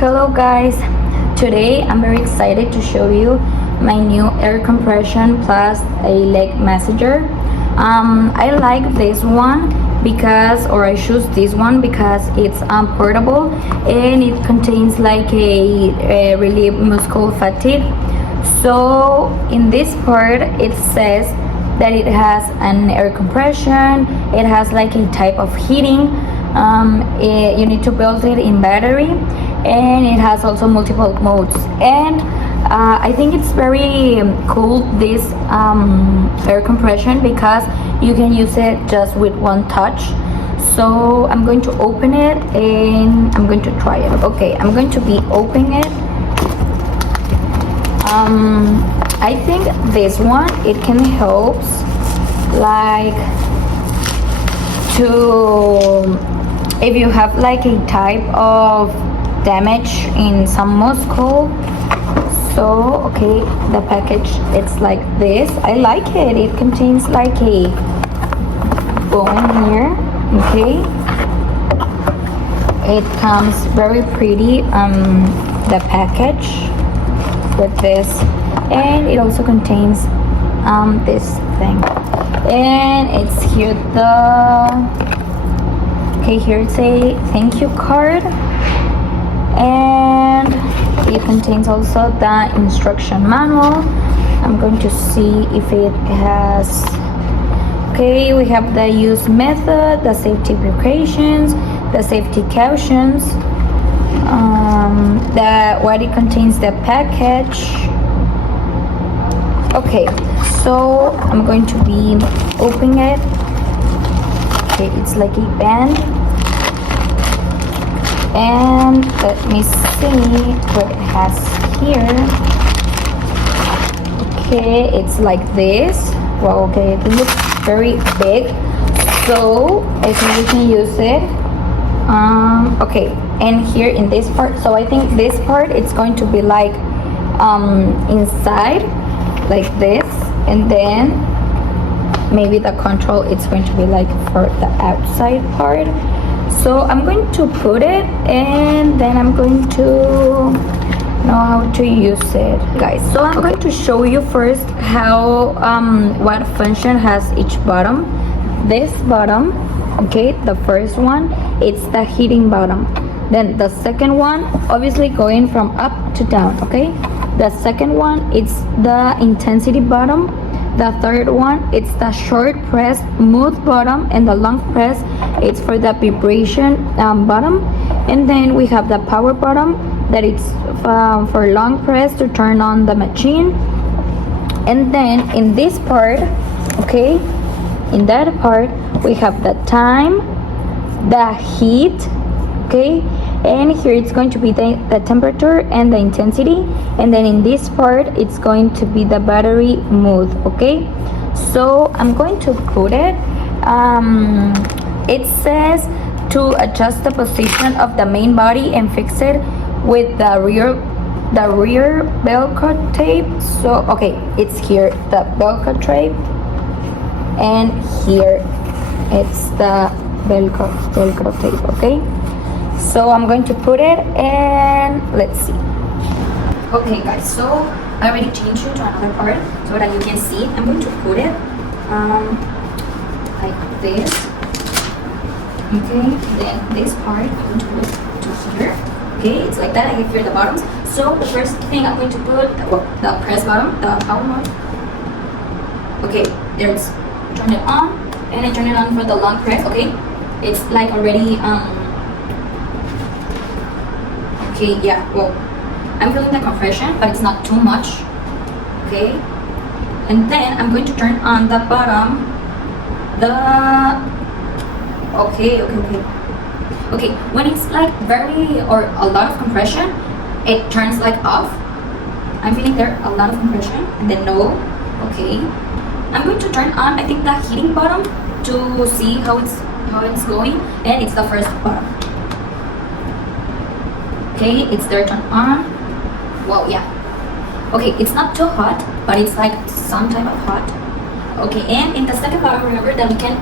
Hello guys, today I'm very excited to show you my new air compression plus a leg massager. I like this one because, or I choose this one because it's portable and it contains like a relief muscle fatigue. So in this part it says that it has an air compression, it has like a type of heating, you need to build it in battery, and it has also multiple modes. And I think it's very cool, this air compression, because you can use it just with one touch. So I'm going to open it and I'm going to try it. Okay, I'm going to be opening it. I think this one, it can help like to, if you have like a type of damage in some muscle. So okay, the package, it's like this. I like it. It contains like a bone here. Okay, it comes very pretty, the package with this, and it also contains this thing, and it's here here it's a thank you card, and it contains also the instruction manual. I'm going to see if it has, okay, we have the use method, the safety precautions, the safety cautions, what it contains, the package. Okay, so I'm going to be opening it. Okay, it's like a band, and let me see what it has here. Okay, it's like this. Well, okay, I think it's very big, so I think we can use it. Okay, and here in this part, so I think this part, it's going to be like inside like this, and then maybe the control, it's going to be like for the outside part. So I'm going to put it, and then I'm going to know how to use it, guys. So I'm going to show you first how what function has each bottom. This bottom, okay, the first one, it's the heating bottom. Then the second one, obviously going from up to down, okay. The second one, it's the intensity bottom. The third one, it's the short press smooth bottom, and the long press, it's for the vibration bottom. And then we have the power bottom, that it's for long press to turn on the machine. And then in this part, okay, in that part we have the time, the heat, okay, and here it's going to be the temperature and the intensity. And then in this part, it's going to be the battery mode. Okay, so I'm going to put it. It says to adjust the position of the main body and fix it with the rear Velcro tape. So okay, it's here the Velcro tape, and here it's the Velcro tape. Okay, so I'm going to put it, and let's see. Okay guys, so I already changed it to another part so that you can see. I'm going to put it like this. Okay, then this part I'm going to put to here. Okay, it's like that. I have here the bottoms. So the first thing I'm going to put, well, the press bottom, the power mode. Okay, there's, turn it on, and I turn it on for the long press. Okay, it's like already okay, yeah, well, I'm feeling the compression, but it's not too much. Okay, and then I'm going to turn on the bottom, okay, when it's like very, or a lot of compression, it turns like off. I'm feeling there a lot of compression, and then no. Okay, I'm going to turn on, I think, the heating bottom to see how it's going, and it's the first bottom. Okay, it's there, turn on. Wow, yeah. Okay, it's not too hot, but it's like some type of hot. Okay, and in the second bottom, remember that we can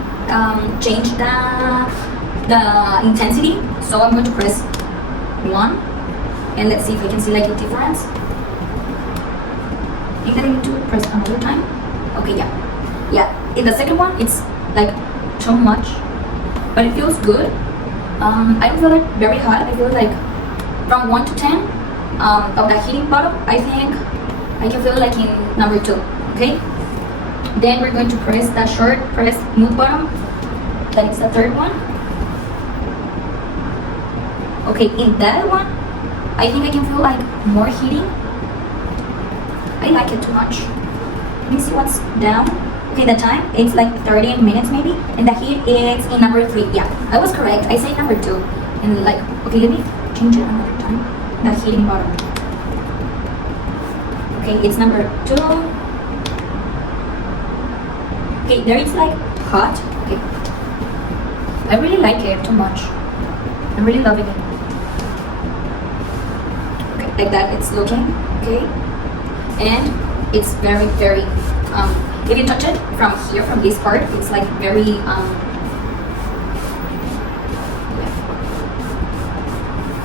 change the intensity. So I'm going to press 1, and let's see if I can see like a difference. I think that I need to press another time. Okay, yeah. In the second one, it's like too much, but it feels good. I don't feel like very hot. I feel like from 1 to 10 of the heating bottom, I think I can feel like in number 2. Okay. Then we're going to press the short press move bottom. That is the third one. Okay, in that one, I think I can feel like more heating. I like it too much. Let me see what's down. Okay, the time, it's like 30 minutes maybe. And the heat is in number 3. Yeah, I was correct. I said number 2. And like, okay, let me change it another time. The heating bottom. Okay, it's number 2. Okay, there is like hot. Okay. I really like it too much. I'm really loving it. Okay, like that it's looking. Okay. And it's very, very if you touch it from here, from this part, it's like very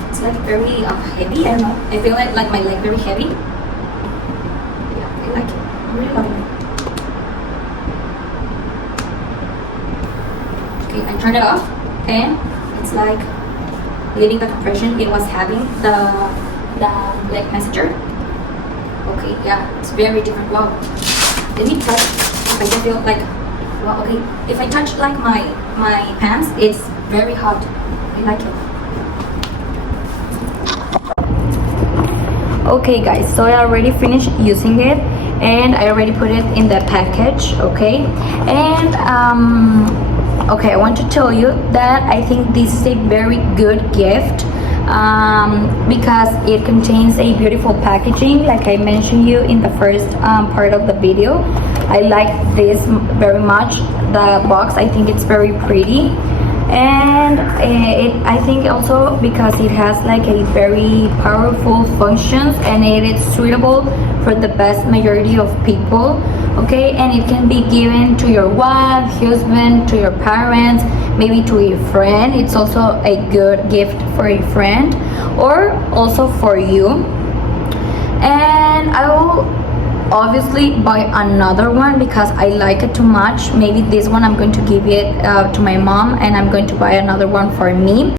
it's like very heavy. I don't know. I feel like my leg very heavy. Yeah, I like it. I'm really loving it. Okay, I turned it off, and it's like leading the compression it was having the leg massager. Okay, yeah, it's very different. Wow. Let me touch. I can feel like, wow. Okay, if I touch like my pants, it's very hot. I like it. Okay, guys. So I already finished using it, and I already put it in the package. Okay, and okay, I want to tell you that I think this is a very good gift because it contains a beautiful packaging, like I mentioned you in the first part of the video. I like this very much. The box, I think it's very pretty, and I think also because it has like a very powerful functions, and it is suitable for the vast majority of people. Okay, and it can be given to your wife, husband, to your parents, maybe to a friend. It's also a good gift for a friend, or also for you. And I will obviously buy another one because I like it too much. Maybe this one I'm going to give it to my mom, and I'm going to buy another one for me.